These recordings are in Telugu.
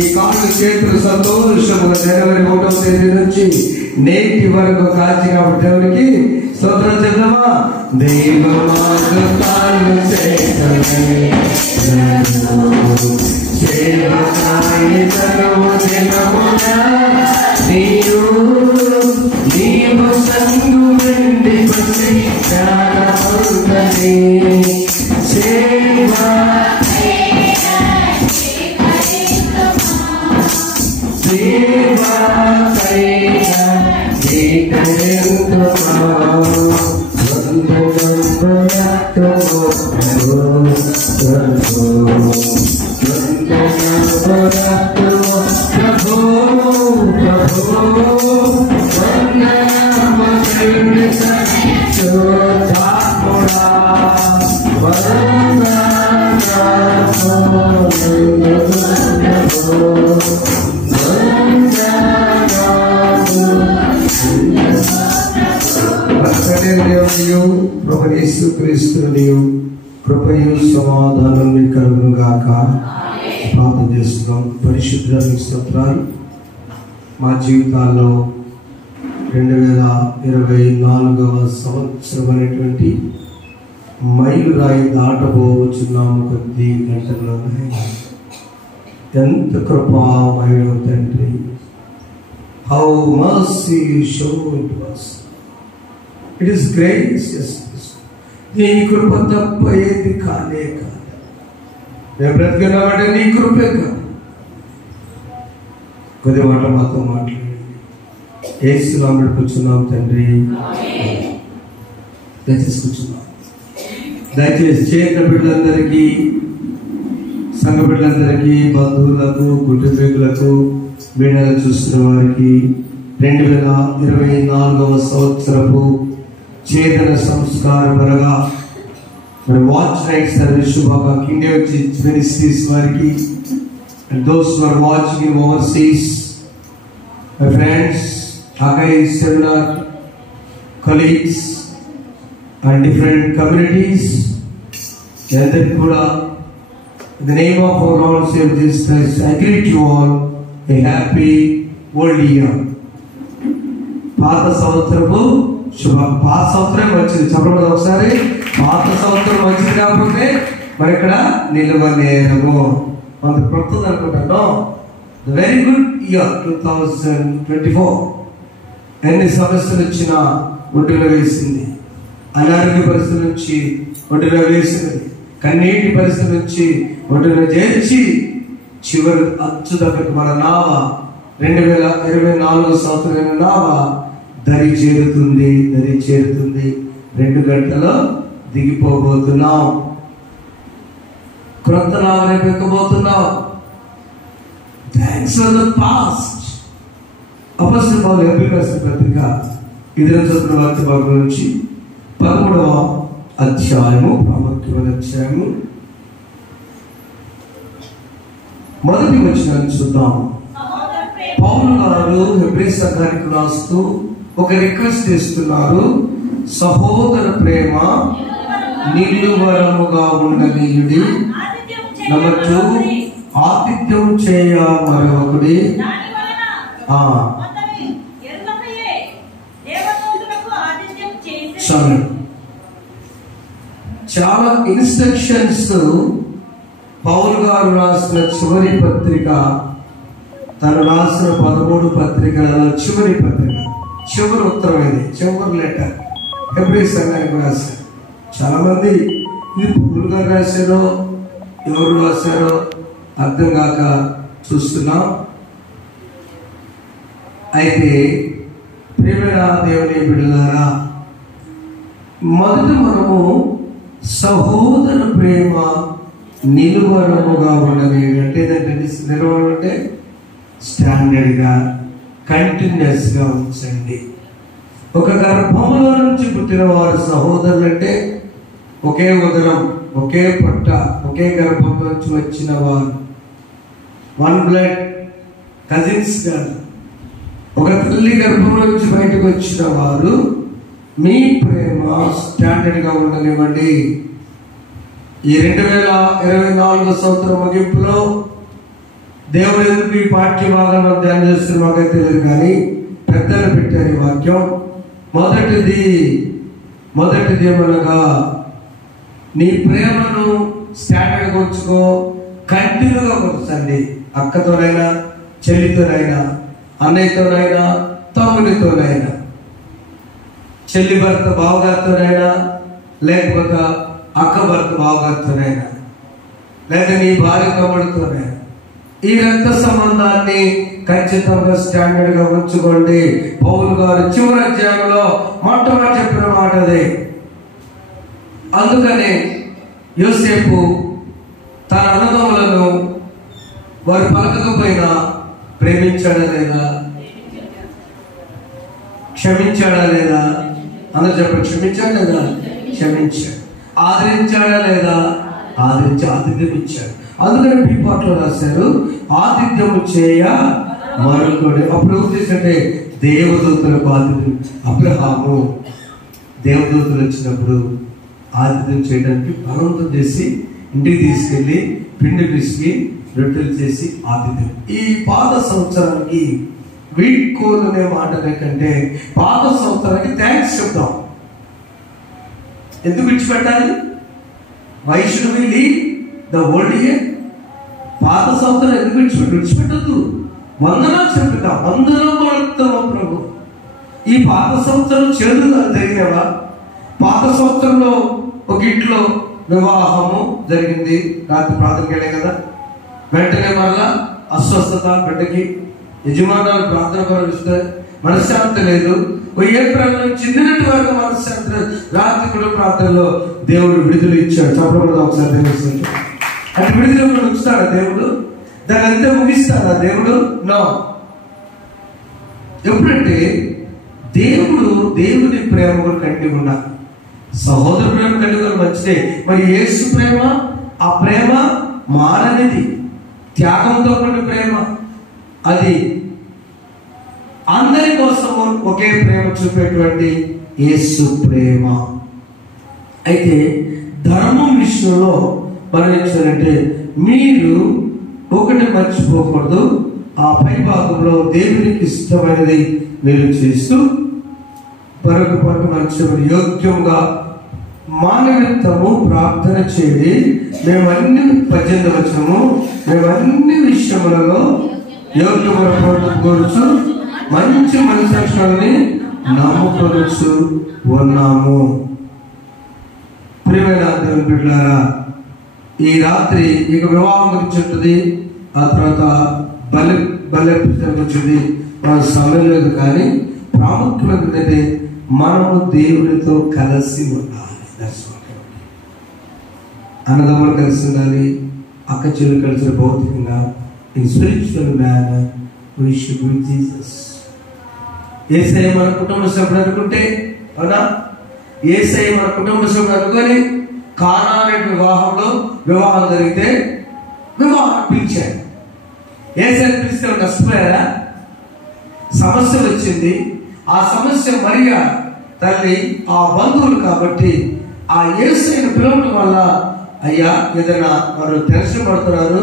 ఈ కాళ్ళు చేతులు సంతోషముగా జనవరి 1వ తేదీ నుంచి నేటి వరకు కాచి కాబట్టి దేవునికి స్తోత్రం చెప్దామా. దైవమార్గాలు నీవు సంగు వెండి సేవా యేసుక్రీస్తునియు కృపయు సమాధానం కలుగును గాక. ప్రార్థన చేస్తున్నాం. పరిశుద్ధ స్తోత్రాలు. మా జీవితాల్లో 2024వ సంవత్సరం అనేటువంటి మైలురాయి దాటబోచున్నాము. కొద్ది గంటల్లోనే ఎంత కృపామయుడు తండ్రి. How mercy you showed to us. It is gracious. నీ కృప తప్ప ఏది కానే కాదు. మేము బ్రతికినామంటే నీ కృపే కాదు. కొద్ది మాట మాతో మాట్లాడండి. యేసు నామములో కూర్చున్నాం తండ్రి. దయచేసి కూర్చున్నాం. దయచేసి చేరిన బిడ్డలందరికీ, సంఘ బిడ్డలందరికీ, బంధువులకు, కుటుంబీకులకు, బిడ్డలు చూస్తున్న వారికి 2024వ సంవత్సరపు చేతన సంస్కారం అనగా మరి వాచ్ నైట్ సర్వీస్ శుభాకాంక్షలు. ఇండియా వచ్చి మినిస్ట్రీస్ వారికి, and those who are watching in overseas, my friends, Hagai seminar colleagues and different communities, అందరికీ కూడా in the name of our Lord Savior Jesus Christ, I greet you all a happy old year. పాత సంవత్సరము పాత సంవత్సరం వచ్చింది. చెప్పడం ఒకసారి. పాత సంవత్సరం వచ్చింది కాకపోతే మరి ఇక్కడ నిలవలేము. మనకు ప్రొత్తది అనుకుంటాను. Very good year 2024. ఎన్ని సమస్యలు వచ్చినా ఒడ్డులో వేసింది. అనారోగ్య పరిస్థితుల నుంచి ఒడ్డులో వేసినది. కన్నీటి పరిస్థితుల నుంచి ఒడ్డులో చేర్చి చివరి అచ్చు దగ్గరకు మన నావ 2024 సంవత్సరం నావ దరి చేరుతుంది. 2 గంటలో దిగిపోబోతున్నాం. క్రొత్త నావని పెక్కబోతున్నాం. Thanks for the past. అపొస్తలుల పౌలు హెబ్రీయులకు పత్రిక 8వ వాక్యం నుంచి 13వ అధ్యాయము, ప్రాముఖ్యమైన అధ్యాయము, మొదటి వచనాన్ని చూద్దాం. పౌలు గారు హెబ్రీ సంఘానికి రాస్తూ ఒక రిక్వెస్ట్ చేస్తున్నారు. సహోదర ప్రేమ నిలువరముగా ఉండనీయుడి, నంబర్ 2 ఆతిథ్యం చేయ మరొకడి. చాలా ఇన్స్ట్రక్షన్స్ పౌలు గారు రాసిన చివరి పత్రిక, తను రాసిన 13 పత్రికలలో చివరి పత్రిక, చివరి ఉత్తరం ఇది, చివరి లెటర్ హెబ్రీ సంఘానికి రాశారు. చాలా మంది ఇది పౌలు గారు రాశారో ఎవరు రాశారో అర్థం కాక చూస్తున్నాం. అయితే ప్రియమైన దేవుని బిడ్డలారా, మొదట మనము సహోదర ప్రేమ నిలువరముగా ఉండని అంటే నిలవడం అంటే స్టాండర్డ్గా కంటిన్యూస్గా ఉంచండి. ఒక గర్భంలో నుంచి పుట్టిన వారు సహోదరులు అంటే ఒకే ఉదరం, ఒకే పొట్ట, ఒకే గర్భం నుంచి వచ్చిన వారు, 1 బ్లడ్ కజిన్స్ కాదు. ఒక తల్లి గర్భం నుంచి బయటకు వచ్చిన వారు. మీ ప్రేమ స్టాండర్డ్గా ఉండనివ్వండి. ఈ 2024 సంవత్సరం ముగింపులో దేవుడు ఎందుకు ఈ పాఠ్య భాగంలో ధ్యానం చేస్తున్న మాకైతే తెలియదు, కానీ పెద్దలు పెట్టారు ఈ వాక్యం. మొదటిది ఏమనగా నీ ప్రేమను స్టాండర్డ్గా ఉంచుకో, కంటిన్యూగా ఉంచండి. అక్కతోనైనా, చెల్లితోనైనా, అన్నయ్యతోనైనా, తమ్ముడితోనైనా, చెల్లి భర్త బావగారితోనైనా, లేకపోతే అక్క భర్త బావగారితోనైనా, లేదా నీ భార్య తమ్ముడితోనైనా ఈ రక్త సంబంధాన్ని ఖచ్చితంగా స్టాండర్డ్ గా ఉంచుకోండి. పౌలు గారు చివరి అధ్యాయంలో మొట్టమొదటి చెప్పిన మాట అదే. అందుకనే యోసేపు తన అన్నదమ్ములను వారు పలకకపోయినా ప్రేమించాడా లేదా, క్షమించాడా లేదా? అందరూ చెప్పండి, క్షమించాడా లేదా? క్షమించాడు. ఆదరించాడా లేదా? ఆదరించి ఆతిథ్యం ఇచ్చాడు. అందుకని బి పార్ట్లో రాశారు, ఆతిథ్యము చేయ మరొకడు. అప్పుడు చేసంటే దేవదూతలకు ఆతిథ్యం. అబ్రహాము దేవదూతలు వచ్చినప్పుడు ఆతిథ్యం చేయడానికి బలవంతం చేసి ఇంటికి తీసుకెళ్లి పిండి పిసికి రొట్టెలు చేసి ఆతిథ్యం. ఈ పాత సంవత్సరానికి వీడ్కోలు అనే మాట కంటే పాత సంవత్సరానికి థ్యాంక్స్ చెప్తాం. ఎందుకు విడిచిపెట్టాలి? Why should we leave the old year? పాత సంవత్సరం ఎందుకు విడిచిపెట్టద్దు? వందనాలు చెప్తాం, వందనం కొడుతాము ప్రభు. ఈ పాత సంవత్సరం చేదుగా జరిగినవా? పాత సంవత్సరంలో ఒక ఇంట్లో వివాహము జరిగింది, రాత్రి ప్రార్థనకి వెళ్ళే కదా, వెంటనే మళ్ళా అస్వస్థత, బిడ్డకి యజమానాలు ప్రార్థన కొరకు మనశ్శాంతి లేదు. ఏప్రిల్ నుంచి నిన్నటి వరకు మనశ్శాంతి లేదు. రాత్రి కూడా ప్రార్థనలో దేవుడు విడుదల ఇచ్చాడు. చెప్పడం ఒకసారి తెలుస్తుంది. అంటే విడుదల కూడా ఉంచుతాడా దేవుడు? దాన్ని అంతా ముగిస్తాడా దేవుడు? నో. ఎప్పుడంటే దేవుని ప్రేమ కూడా కలిగి ఉండాలి. సహోదర ప్రేమ కలిగి ఉన్న మంచిదే. మరి యేసు ప్రేమ, ఆ ప్రేమ మారనిది, త్యాగంతో కూడిన ప్రేమ. అది అందరి కోసం ఒకే ప్రేమ చూపేటువంటి యేసు ప్రేమ. అయితే ధర్మం విషయంలో మనం ఏంటంటే, మీరు ఒకటి మర్చిపోకూడదు, ఆ పై భాగంలో దేవునికి ఇష్టమైనది మీరు చేస్తూ పరుగు పరుగు మనుషులు యోగ్యంగా మానవత్వము ప్రార్థన చేయండి. మేమన్ని 18 వచనము, మేమన్ని విషయములలో యోగ్యమైన కోరుచు మంచి మనసాక్షులని నమ్ముకొనొచ్చు ఉన్నాము. ప్రియమైన దేవుని బిడ్డలారా, ఈ రాత్రి ఇక వివాహం గురించి ఉంటుంది, ఆ తర్వాత బలి వచ్చింది, మన సమయం లేదు. కానీ ప్రాముఖ్యమైనది మనము దేవుడితో కలిసి ఉండాలి. అన్నదమ్ములు కలిసి ఉండాలి, అక్క చెల్లు కలిసి భౌతికంగా. In spiritual manner we should be Jesus. యేసయ్య మన కుటుంబ సభ్యుడు అనుకుంటే, అవునా, యేసయ్య మన కుటుంబ సభ్యుడు అనుకొని కానా వివాహంలో వివాహం జరిగితే వివాహం పిలిచాడు. యేసయ్య పిలిస్తే నష్టపోయారా? సమస్య వచ్చింది. ఆ సమస్య మరియా తల్లి, ఆ బంధువులు కాబట్టి ఆ యేసయ్యను పిలవటం వల్ల, అయ్యా ఏదైనా వారు టెన్షన్ పడుతున్నారు,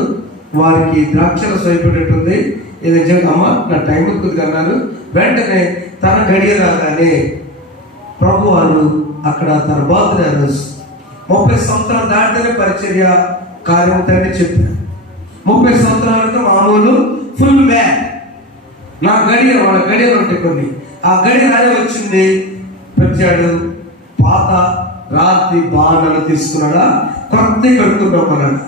వారికి ద్రాక్షరసం అయిపోయినట్టుంది, ఏదైనా అమ్మ నా టైం ఎక్కుతుంది అన్నారు. వెంటనే తన గడియ రాగానే ప్రభు వారు అక్కడ తన బర్త్డే 30 సంవత్సరాలు దాటితేనే పరిచర్య కార్యం తండ్రి చెప్పారు. 30 సంవత్సరాలకు మామూలు ఫుల్ మ్యాన్. నా గడియ, వాళ్ళ గడియలు ఉంటాయి కొన్ని, ఆ గడియ రానే వచ్చింది. పెట్టాడు, పాత రాత్రి బాణాలు తీసుకున్నాడా, కొత్త కడుక్కున్నామన్నాడు.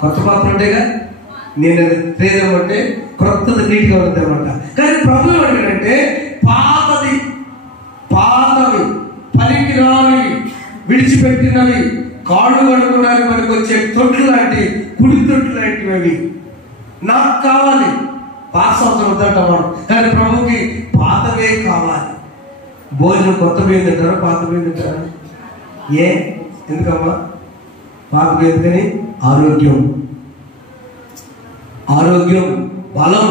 కొత్త పాత్ర ఉంటేగా, నేను తేదమంటే క్రొత్తది నీట్గా ఉందన్నమాట. కానీ ప్రభు ఏమంటాడంటే, పాతవి పనికిరాని విడిచిపెట్టినవి, కాళ్ళు కడుకోవడానికి మనకు వచ్చే తొట్లు లాంటి, కుడి తొట్లు లాంటివి అవి నాకు కావాలి. పాత సంవత్సరం వద్దంటాడు, కానీ ప్రభుకి పాతవే కావాలి. భోజనం కొత్త బియ్యం తింటారా, పాత బియ్యం తింటారా? ఎందుకమ్మా పాత బియ్యం తిని? ఆరోగ్యం, బలం.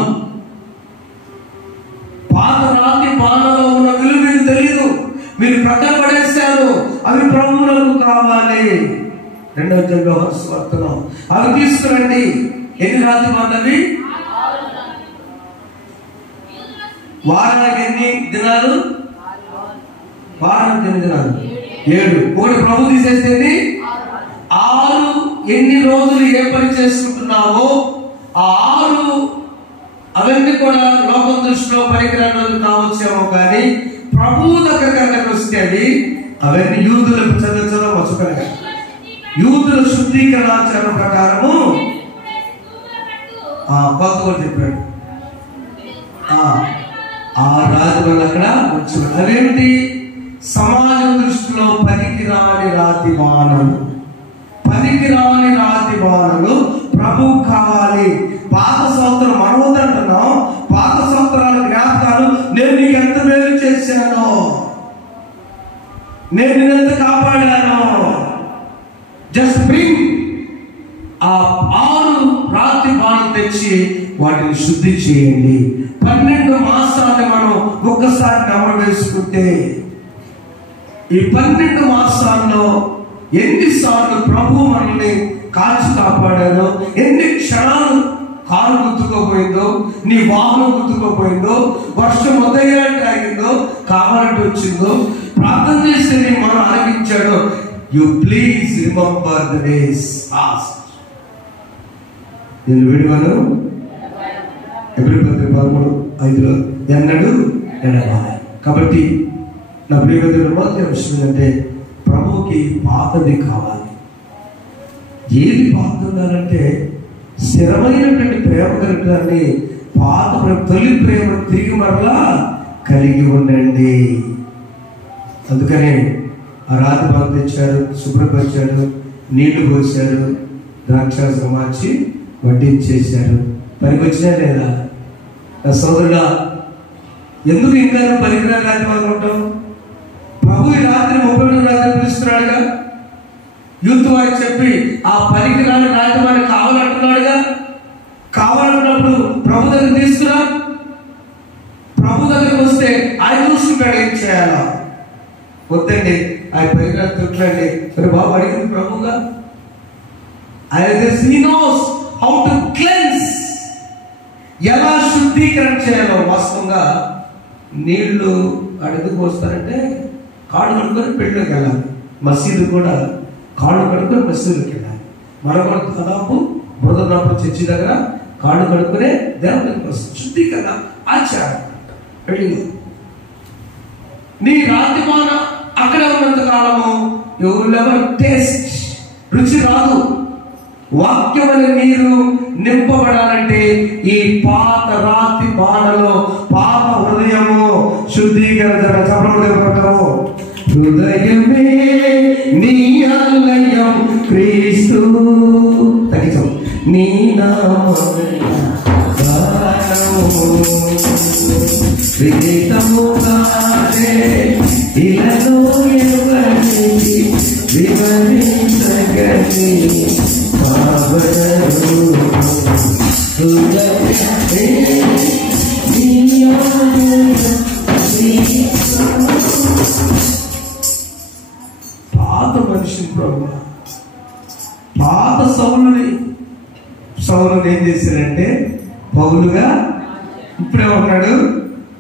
పాత రాతి బాణలో ఉన్న విలువ మీకు తెలియదు, మీరు ప్రక్కన పడేస్తారు. అవి ప్రభువులకు కావాలి. 2వ యోహాను సువార్తలో అవి తీసుకురండి. ఎన్ని రాత్రి బాండవి? వారానికి ఎన్ని దినాలు? వారానికి ఎన్ని దినాలు? 7. ఒకటి ప్రభు తీసేసేది 6. ఎన్ని రోజులు ఏ పని చేసుకుంటున్నావో ఆ 6 అవన్నీ కూడా లోకం దృష్టిలో పనికిరాని రోజులు కావచ్చేమో, కానీ ప్రభువు దగ్గరకు వస్తే అవన్నీ యూదులకు చదవచ్చలో మచ్చుకనగా యూదుల శుద్ధీకరణ ఆచారం ప్రకారము కొత్త కూడా చెప్పాడు. ఆ రాజు వాళ్ళు అక్కడ వచ్చాడు. అవేంటి? సమాజం దృష్టిలో పనికిరాని రాతి బాణలు. పనికిరాని రాతి బాణలు ప్రభువు కావాలి. పాత సంవత్సరం మనవద్దంటున్నాం, పాత సంవత్సరాల జ్ఞాపకాలు, నేను నీకు ఎంత మేలు చేశాను, నేను నిన్నెంత కాపాడాను. జస్ట్ బ్రింగ్ ఆ 6 రాతి బాణలు తెచ్చి వాటిని శుద్ధి చేయండి. 12 మాసాన్ని మనం ఒక్కసారి నెమరు వేసుకుంటే ఈ 12 మాసాల్లో ఎన్నిసార్లు ప్రభు మనల్ని కాల్చి కాపాడారో, ఎన్ని క్షణాలు కారు గుర్తుకోపోయిందో, నీ వాహనం గుర్తుకోపోయిందో, వర్షం ఉదయానికి ఆగిందో, కావాలంటే వచ్చిందో, ప్రార్థన చేస్తే నీ మనం ఆలకించాడో. You please remember the days past. నేను విడివాను ఎబ్రీ 13:5 ఎన్నడు ఎడబాయి. కాబట్టి నా ప్రియమైన మొదటి అంశం ఏంటంటే ప్రభువుకి పాతది కావాలి. ఏది పాత ఉండాలంటే స్థిరమైనటువంటి ప్రేమ కలగడాన్ని, పాత తొలి ప్రేమ తిరిగి మరలా కలిగి ఉండండి. అందుకనే ఆ రాతి బాగా తెచ్చాడు, శుభ్రపరిచాడు, నీళ్లు పోసాడు, ద్రాక్షారసం మార్చి వడ్డించేశాడు. పనికి వచ్చినా లేదా? నా సోదరుడా, ఎందుకు ఇంకా పనికిరాని రాతి బాగా ఉంటావు? ప్రభు ఈ రాత్రి 32 రాత్రి పిలుస్తున్నాడుగా, యూత్ వారికి చెప్పి ఆ పనికిరాని రాతి వారికి కావాలంటున్నాడుగా. కావాలన్నప్పుడు ప్రభు దగ్గర తీసుకురా. ప్రభు దగ్గరకు వస్తే ఆయన చూసుకుంటాడు ఏం చేయాలా. వద్దండి ఆయన పనికిరాని తొట్లండి, మరి బాబు అడిగింది ప్రభుగా. ఆయన he knows how to cleanse, ఎలా శుద్ధీకరణ చేయాలో. వాస్తవంగా నీళ్లు అడుగుకు వస్తారంటే కాళ్ళు కడుక్కొని పెళ్ళిలోకి వెళ్ళాలి. మసీదు కూడా కాళ్ళు కడుక్కొని మసీదుకి వెళ్ళాలి. మనం కూడా దాదాపు బురదనాపు చర్చి దగ్గర కాళ్ళు కడుక్కునే దేవుడికి వస్తుంది. శుద్ధీకరణ ఆచారం పెళ్ళిలో. నీ రాతిమాన అక్కడ ఉన్నంత కాలము యు విల్ నెవర్ టేస్ట్, రుచి రాదు. వాక్యం అనే నీరు నింపబడాలంటే ఈ పాత రాతి బాణలో పాత హృదయము శుద్ధీకరణ చెప్పడము. హృదయమే నీ ఆలయం క్రీస్తు, నీ నామముగానే ఇలలో ఎవరిని వివరించగలి. పాత మనిషిని ప్రభు, పాత సౌలుని ఏం చేశారంటే పౌలుగా ఇప్పుడే ఉన్నాడు.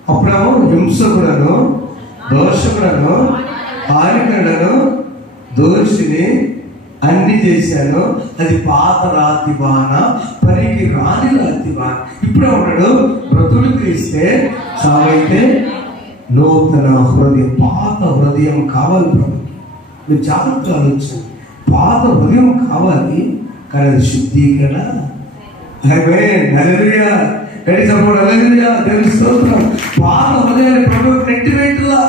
అప్పుడేమో హింసకుడను, దోషకుడను, హానికుడను, దోషిని అన్ని చేశాను. అది పాత రాతి బాణ, పనికి రాని రాతి బాణ. ఇప్పుడే ఉన్నాడు బ్రతులు క్రీస్తే చావైతే నూతన హృదయం, పాత హృదయం కావాలి ప్రభు. మీరు జాగ్రత్తగా ఆలోచించండి. పాత హృదయం కావాలి, కానీ అది శుద్ధీకరణ. పాత హృదయాన్ని ప్రభు నెట్టివేట్లా,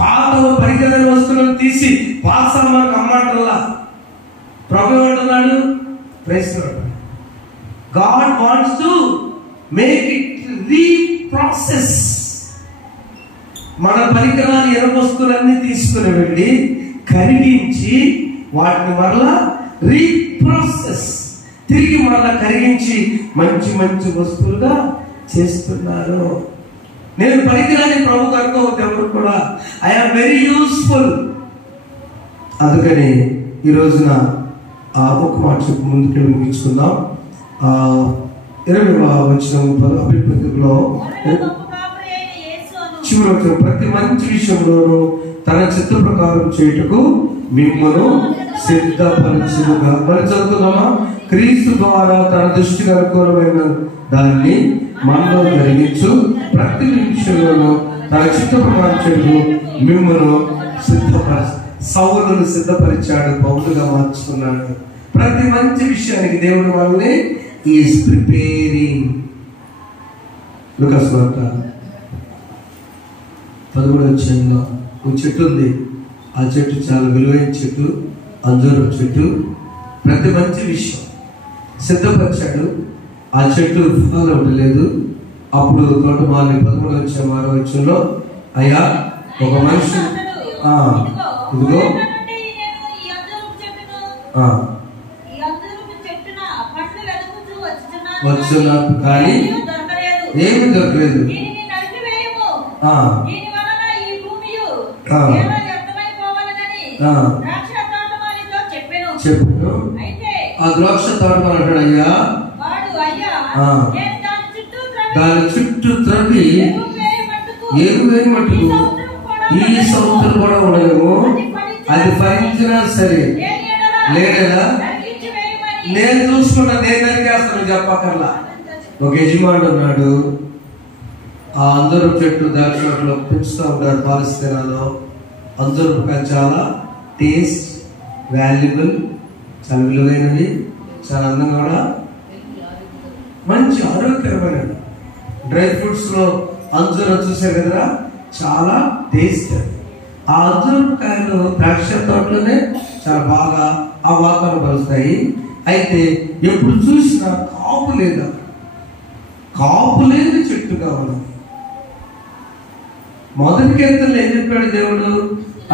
పాత పరికరాల వస్తువులను తీసి పాత సామాన్లకు అమ్మంటల్లా. ప్రభు ఏమంటున్నాడు? God wants to make it reprocess. మన పరికరాలు ఎర వస్తువులన్నీ తీసుకుని వెళ్ళి కరిగించి వాటిని మరలా రీప్రాసెస్, తిరిగి మరలా కరిగించి మంచి మంచి వస్తువులుగా చేస్తున్నారు. నేను పరికరాన్ని ప్రభు కనుకోవద్దు ఎవరు కూడా. I'm very useful. అందుకని ఈ రోజున ఒక మాట చెప్పి ముందుకెళ్ళి ముగించుకుందాం. 20వ వచనం అభిప్రాయంలో చివరి వచనం, ప్రతి మంచి విషయంలోనూ తన చిత్త ప్రకారం చేయుటకు మిమ్మల్ని సిద్ధపరచుగా. మనం చదువుతున్నామా? క్రీస్తు ద్వారా తన దృష్టికి అనుకూలమైన దాన్ని మనలో జరిగించు ప్రతి విషయంలోనూ తన చిత్త ప్రకారం చేయుటకు మిమ్మల్ని సౌలును సిద్ధపరిచాడు, పౌలుగా మార్చుకున్నాడు. ప్రతి మంచి విషయానికి దేవుడు మనల్ని ఈజ్ ప్రిపేరింగ్. లూకాసు వార్త 13వ అధ్యాయంలో ఒక చెట్టు ఉంది. ఆ చెట్టు చాలా విలువైన చెట్టు, అంజూరపు చెట్టు. ప్రతి మంచి విషయం సిద్ధపరిచాడు. ఆ చెట్టు ఫలాలు ఉండలేదు. అప్పుడు తోటమాలి 13వ అధ్యాయం 6వ వచనంలో, అయ్యా ఒక మనిషి ఇదిగో వచ్చున్నాడు కానీ ఏమి దొరకలేదు. చెప్పాను. ఆ ద్రాక్ష తోటమాలి అంటాడు, అయ్యా దాని చుట్టూ త్రవ్వి ఏమి వేయి మట్టుకు ఈ సంవత్సరం కూడా ఉండలేము, అది ఫలించినా సరే లేదా నేను చూసుకున్నా, నేను నరికేస్తాను చెప్పక్కర్లా. ఒక యజమానుడు ఉన్నాడు. ఆ అంజూరపు చెట్టు దాని చోట్ల పెంచుతూ ఉంటారు పాలస్తీనాలో. అంజూరపు కాయలు చాలా టేస్ట్, వాల్యుబుల్, చాలా విలువైనవి, చాలా అందంగా కూడా మంచి ఆరోగ్యకరమైనవి. డ్రై ఫ్రూట్స్ లో అంజూరం చూసారు కదా, చాలా టేస్ట్. ఆ అంజూరపు కాయలు ద్రాక్ష తోటలోనే చాలా బాగా ఆ వాతావరణం పరుస్తాయి. అయితే ఎప్పుడు చూసినా కాపు లేదా, కాపు లేని చెట్టు కావాలి. మొదటి కీర్తనలో ఏం చెప్పాడు దేవుడు?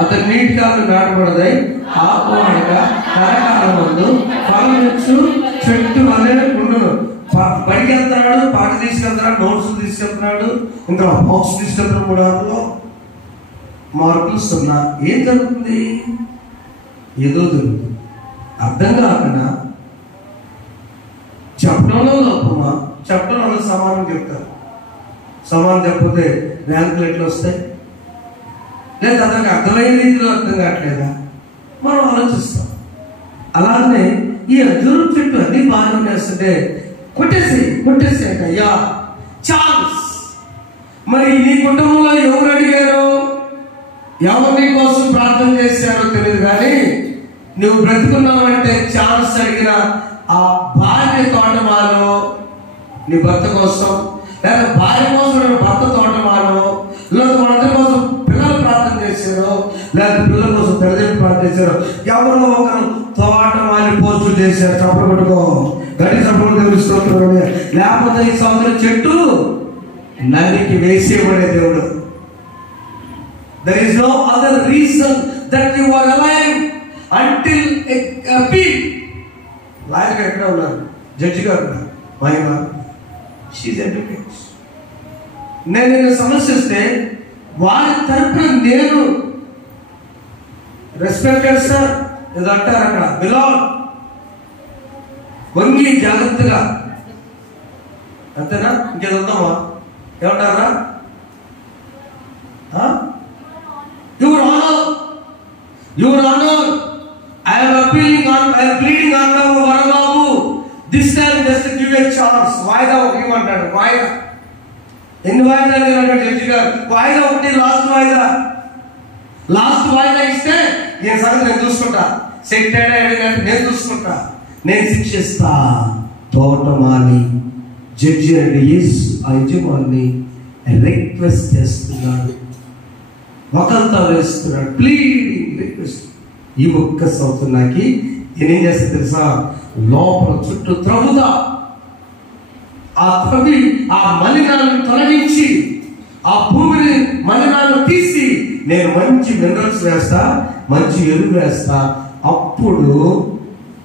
అతను నీటి కాలం నాటబడదాయి, ఆకు అనగా కరకాలం ముందు ఫలమిచ్చు చెట్టు వలె ఉండును. బడికి వెళ్తున్నాడు, పాట తీసుకెళ్తున్నాడు, నోట్స్ తీసుకెళ్తున్నాడు, ఇంకా బాక్స్ తీసుకెళ్తున్నాడు. 3 మార్కులు 0. ఏం జరుగుతుంది? ఏదో జరుగుతుంది. అర్థం కాకుండా చెప్పడంలో తప్పమా? చెప్పడం వల్ల సమానం చెప్తారు. సమానం చెప్పకపోతే ర్యాంకులు ఎట్లా వస్తాయి? లేదా అతనికి అర్థమైన రీతిలో అర్థం కావట్లేదా? మనం ఆలోచిస్తాం. అలానే ఈ అంజూరపు చెట్టు అన్ని బాగా ఉండేస్తుంటే కొట్టేసి అంటే అయ్యా ఛాన్స్. మరి నీ కుటుంబంలో ఎవరు అడిగారో, ఎవరి కోసం ప్రార్థన చేశారో తెలియదు, కానీ నువ్వు బ్రతుకున్నావంటే ఛాన్స్ అడిగిన ఆ భార్య తోటమాలో నీ భర్త కోసం, లేదా భార్య కోసం భర్త తోటమాలో, లేదా వాళ్ళ కోసం పిల్లలు ప్రార్థన చేశారో, లేదా పిల్లల కోసం తల్లిదండ్రులు ప్రార్థన చేశారో, ఎవరో ఒకరు తోటమాలి పోస్టులు చేశారు. చప్పలు పట్టుకో, గడి చప్పలు తెలుస్తున్నారు. లేకపోతే ఈ సంవత్సరం చెట్టు నరికి వేసేవాడే దేవుడు. There is no other reason that you are alive until a appeal. Lawyer ఎక్కడ ఉన్నారు? జడ్జి గారు ఉన్నారు. మహిమ షీజ్ అడ్వకేట్. నేను సమస్య వస్తే వారి తరపున నేను రెస్పెక్టెడ్ సార్ ఏదో అంటారు అక్కడ, బిలాంగ్ వంగి జాగ్రత్తగా, అంతేనా? ఇంకేదొద్దామా? ఏమంటారా? Your Honor, I am pleading on Varababu. This time just to give a chance. వాయిదా ఇవ్వమంటాడు. వాయిదా ఎన్ని వాయిదాలు ఇవ్వమంటాడు జడ్జి గారు? వాయిదా ఒకటి, లాస్ట్ వాయిదా ఇస్తే నేను సంగతి నేను చూసుకుంటా. సెక్టెడ్ నేను చూసుకుంటా, నేను శిక్షిస్తా. తోటమాలి జడ్జి అంటే ఆ యజమాని రిక్వెస్ట్ చేస్తున్నాడు, వకంతా వేస్తున్నాడు, ప్లీడింగ్ రిక్వెస్ట్. ఈ ఒక్క సంవత్సరం నాకి నేనేం చేస్తా తెలుసా? లోపల చుట్టూ త్రవ్వుదా, ఆ త్రవ్వి ఆ మలినాలను తొలగించి, ఆ భూమిని మలినాలను తీసి నేను మంచి మినరల్స్ వేస్తా, మంచి ఎరువు వేస్తా. అప్పుడు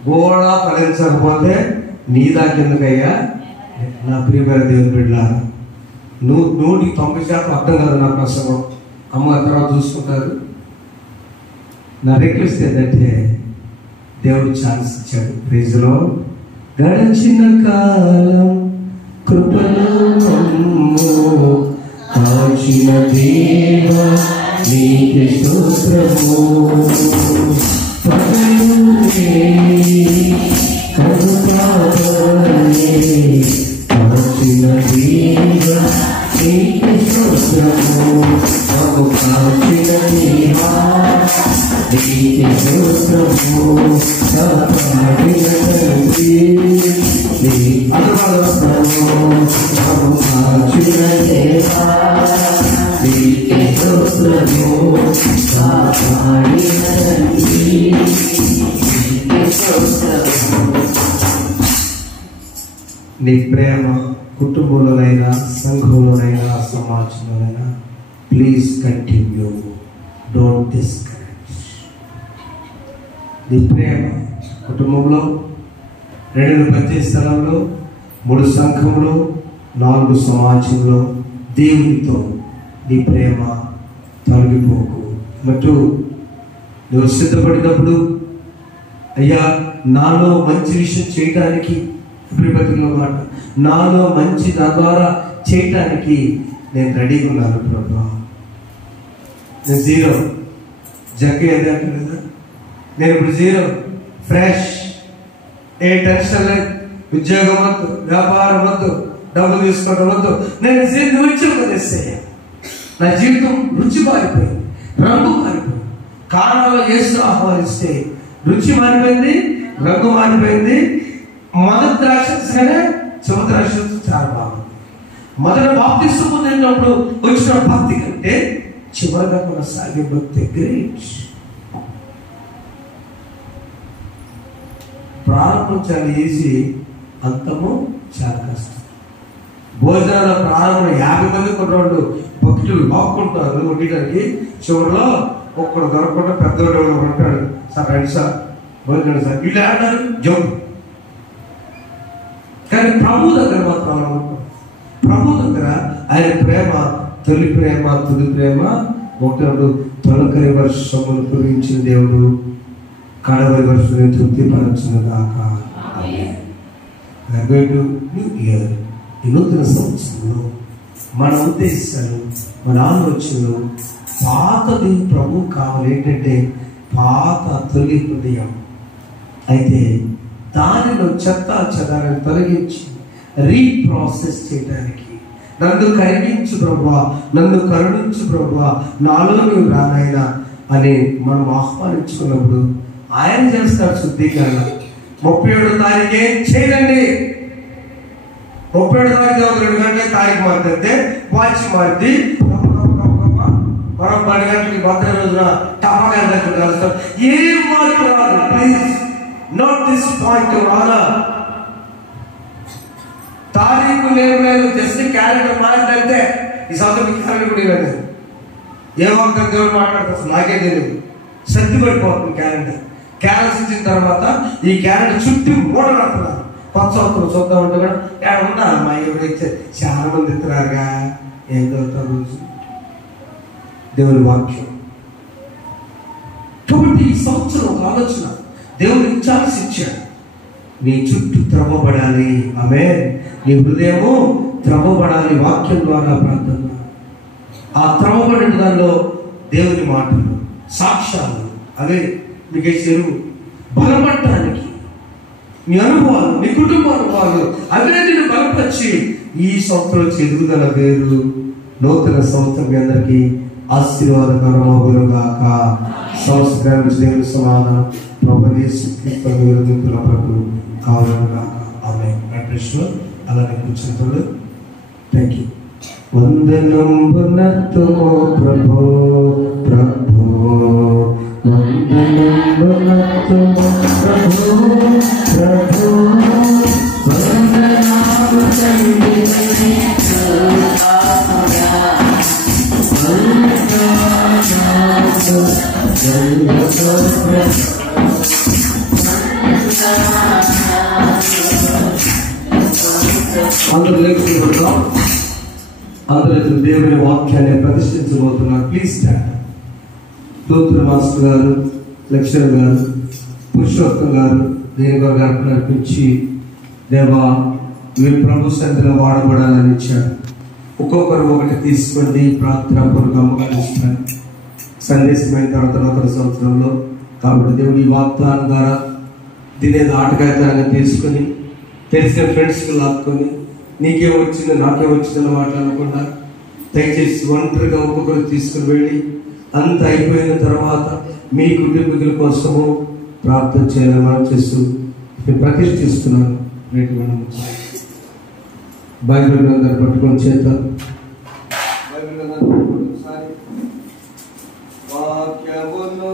గోడ ఫలించకపోతే నీ దాకెందుకయ్యా? నా ప్రియమైన దేవుని బిడ్డలారా, 190% అర్థం కాదు నా ప్రసంగం. అమ్మ తర్వాత చూసుకుంటారు. నా రిక్వెస్ట్ ఏంటంటే దేవుడు ఛాన్స్ ఇచ్చాడు. Praise lord. గడిచిన కాలం కృపలో నమ్ము కాచిన దేవా నీకే స్తోత్రము. పగలునే కరుణాపరనే కాచిన దేవా నీకే స్తోత్రము. మమ్ము కాచిన దేవా నీకే స్తోత్రము. కాపాడిన తండ్రి నీకే స్తోత్రము. మమ్ము కాచిన దేవా నీకే స్తోత్రము. కాపాడిన తండ్రి నీకే స్తోత్రము. నీ ప్రేమ కుటుంబంలోనైనా, సంఘంలోనైనా, సమాజంలోనైనా ప్లీజ్ కంటిన్యూ, డోంట్ డిస్కరేజ్. నీ ప్రేమ కుటుంబంలో, 2 ప్రతి స్థలంలో, 3 సంఘంలో, 4 సమాజంలో దేవునితో నీ ప్రేమ తొలగిపోకు. మటు నువ్వు సిద్ధపడినప్పుడు అయ్యా నాలో మంచి విషయం చేయటానికి, ప్రియపతిలో మాట, నాలో మంచి నా ద్వారా చేయటానికి నేను రెడీగా ఉన్నాను ప్రభా. నేను జీరో, జగ్గే అదే అంటారు కదా, నేను ఇప్పుడు జీరో, ఫ్రెష్, ఏ టెన్షన్ లేదు, ఉద్యోగం వద్దు, వ్యాపారం వద్దు, డబ్బు తీసుకోవడం వద్దు, నేను రుచి వదిలేసేయ. నా జీవితం రుచి మారిపోయింది, రంగు మారిపోయింది. కారణాలు యేసు ఆహ్వానిస్తే రుచి మారిపోయింది, రంగు మారిపోయింది. మొదటి ద్రాక్షనే చివరి ద్రాక్ష చాలా బాగుంది. మొదటి బాప్తిస్మం పొందినప్పుడు వచ్చిన భక్తి కంటే చివరిగా కొనసాగే భక్తి గ్రేట్. ప్రారంభం చాలా ఈజీ, అంతము చాలా కష్టం. భోజనాల ప్రారంభం 50 మంది కొన్నాడు భక్తులు బాగుంటారు వండడానికి. చివరిలో ఒక్కడు దొరకకుండా పెద్దోడు ఉంటాడు, సార్ రండి సార్ భోజనం సార్, వీళ్ళు ఆడారు జంప్. కానీ ప్రభు దగ్గర మాత్రం ప్రభు దగ్గర ఆయన ప్రేమ, తొలి ప్రేమ, తుది ప్రేమ ఒకటి. తొలకరి వర్షమును కురించిన దేవుడు కడవరి వర్షం తృప్తిపరచును గాక. న్యూ ఇయర్, ఈ నూతన సంవత్సరంలో మన ఉద్దేశాలు, మన ఆలోచనలు పాతది ప్రభు కావాలి. ఏంటంటే పాత తొలి హృదయం. అయితే దానిలో చెత్త చెదాలను తొలగించి రీప్రాసెస్ చేయడానికి, నన్ను కరిగించు ప్రభువా, నన్ను కరుణించు ప్రభువా, నాలో నువ్వు రానాయనా అని మనం ఆహ్వానించుకున్నప్పుడు ఆయన చేస్తాడు శుద్ధీకరణ. 37వ తారీఖు ఏం చేయండి, 37వ తారీఖు 2 గంటలకి తారీఖు మారితే వాచ్ మారితే మనం 10 గంటలకి భద్ర రోజున టపాగా కలుస్తాం. ఏం మార్పు రాదు. Please not this point of honor. తారీఖు లేదు, జస్ట్ క్యాలెండర్ మారిందంటే ఈ సంవత్సరం క్యాలెండర్ కూడా లేదు. ఏ వాగ్దానం దేవుడు మాట్లాడుతుంది నాకే తెలియదు. సర్ది పడిపోతుంది క్యాలెండర్. క్యాలెండర్ ఇచ్చిన తర్వాత ఈ క్యాలెండర్ చుట్టూ మూడలు అంటున్నారు. కొత్త సంవత్సరం చూద్దాం ఉంటే కూడా ఏడ ఉన్నారమ్మా, ఎవరు ఇచ్చారు, చాలా మంది ఇస్తున్నారుగా. ఏం చదువుతారు రోజు దేవుని వాక్యం. కాబట్టి ఈ సంవత్సరం ఒక ఆలోచన దేవుడు ఛాన్స్ ఇచ్చాడు. నీ చుట్టూ త్రవ్వబడాలి. ఆమేన్. నీ హృదయము త్రవ్వబడాలి వాక్యం ద్వారా, ప్రార్థన. ఆ త్రవ్వబడిన దానిలో దేవుని మాటలు, సాక్ష్యాలు, అవే మీకు చెరువు బలపడటానికి. మీ అనుభవాలు, మీ కుటుంబ అనుభవాలు అవే నేను బలపరిచి ఈ సంవత్సరం ఎదుగుదల వేరు. నూతన సంవత్సరం మీ అందరికీ ఆశీర్వాదకరమగునుగాక. సంవత్సరానికి దేవుని సమాధానం కావాలనుగాక. ఆమె అలానే కూర్చుంటాడు. Thank you. వందనంబునత్తుమో ప్రభో ప్రభో, వందనంబునత్తుమో ప్రభో ప్రభో, వందనాలు తండ్రి అందరూ లేకపోతున్నాం. అందరూ దేవుని వాక్యాన్ని ప్రతిష్ఠించబోతున్నారు. Please stand. తూతురు మాస్టర్ గారు, లెక్చరర్ గారు పురుషోత్తం గారు దీని కొరకు నడిపించి దేవా వీరు ప్రభు సన్నిధిలో వాడబడాలని ఇచ్చారు. ఒక్కొక్కరు ఒకటి తీసుకోండి, ప్రార్థన పూర్వకంగా ఇస్తారు. సందేశమైన తర్వాత నూతన సంవత్సరంలో కాబట్టి దేవుడు ఈ వాగ్దానం ద్వారా దీని ఆటకాయతనంగా తీసుకొని తెలిసిన ఫ్రెండ్స్కి లాక్కొని నీకే వచ్చింది నాకే వచ్చిందని మాట్లాడకుండా దయచేసి ఒంటరిగా ఒక్కొక్కరు తీసుకుని వెళ్ళి అంత అయిపోయిన తర్వాత మీ కుటుంబీకుల కోసము ప్రార్థన చేయాలని మనం చేస్తూ ప్రతిష్ఠిస్తున్నాను. బైబిల్ గ్రంథాన్ని పట్టుకొని చేద్దాం. బైబిల్ గ్రంథాన్ని పట్టుకొని ఒకసారి వాక్యమును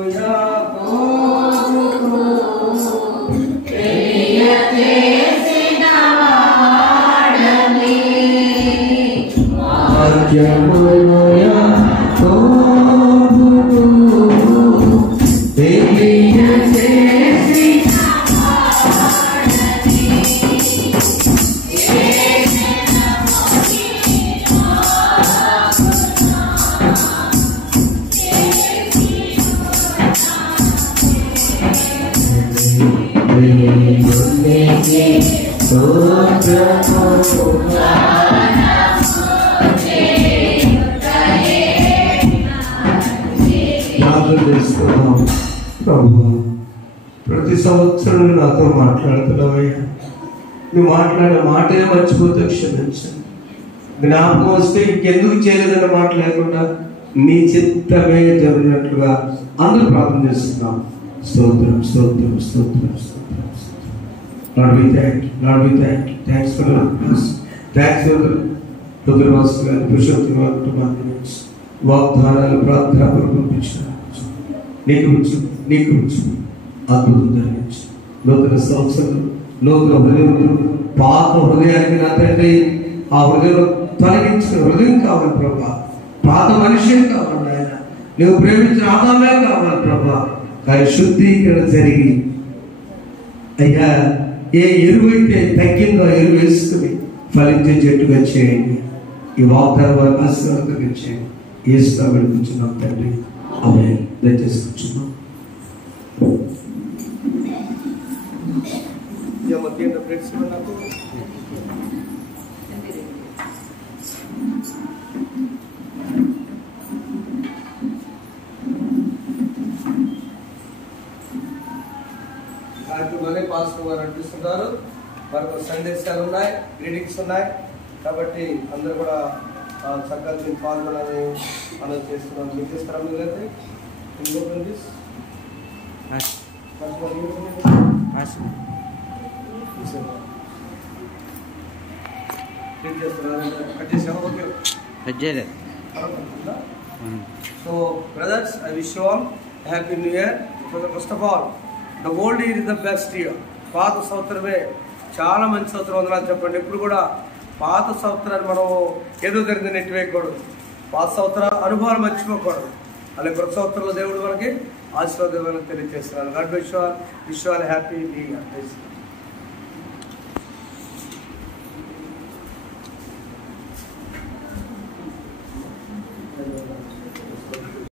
ప్రతి సంవత్సరం నాతో మాట్లాడుతున్నావయ్యా. నువ్వు మాట్లాడే మాటే మర్చిపోతే క్షమించండి. జ్ఞాపకం వస్తే ఇంకెందుకు చేయలేదన్న మాట లేకుండా నీ చిత్తమే జరిగినట్లుగా అందరూ ప్రార్థన చేస్తున్నాం. స్తోత్రం స్తోత్రం స్తోత్రం స్తోత్రం. Lord we thank you. Lord we thank you. Thanks for us. Thanks for the రుద్రవాసు గారి పురుషోత్తం గారి కుటుంబాన్ని వాగ్దానాలు ప్రార్థన పంపించారు. నీకు అద్భుతం జరిగించు. నూతన సంవత్సరం నూతన హృదయం పాత హృదయానికి నా తండ్రి ఆ హృదయం తొలగించిన హృదయం కావాలి ప్రభా. పాత మనిషి కావాలి ఆయన. నువ్వు ప్రేమించిన ఆదామే కావాలి ప్రభా. కానీ శుద్ధీకరణ జరిగి అయ్యా ఏ ఎరువైతే తగ్గిందో ఎరువు వేసుకుని ఫలించే చెట్టుగా చేయండి. ఈ వాగ్దానం వారికి ఆశీర్వాదంగా చేయండి. ఏసుగా వెళ్తున్నాం తండ్రి. ఆమేన్. దయచేసి కూర్చున్నాం. కార్యక్రమాలే పాస్టర్ గారు నడిపిస్తున్నారు. మరొక సందేశాలు ఉన్నాయి, గ్రీటింగ్స్ ఉన్నాయి. కాబట్టి అందరూ కూడా చక్కగా మీరు పాల్గొనాలని మనం చేస్తున్నాం. మీకు ఇస్తారా? మీరైతే so brothers, I wish you all happy new year. First of all the old year is the best year. పాత సంవత్సరమే చాలా మంచి సంవత్సరం. వందనాలు చెప్పండి. ఎప్పుడు కూడా పాత సంవత్సరాన్ని మనం ఏదో జరిగింది నెట్టివేయకూడదు. పాత సంవత్సర అనుభవాలు మర్చిపోకూడదు. అలాగే కొత్త సంవత్సరంలో దేవుడు మనకి ఆశీర్వాదాలను తెలియజేస్తున్నాను. God wish you all happy new year.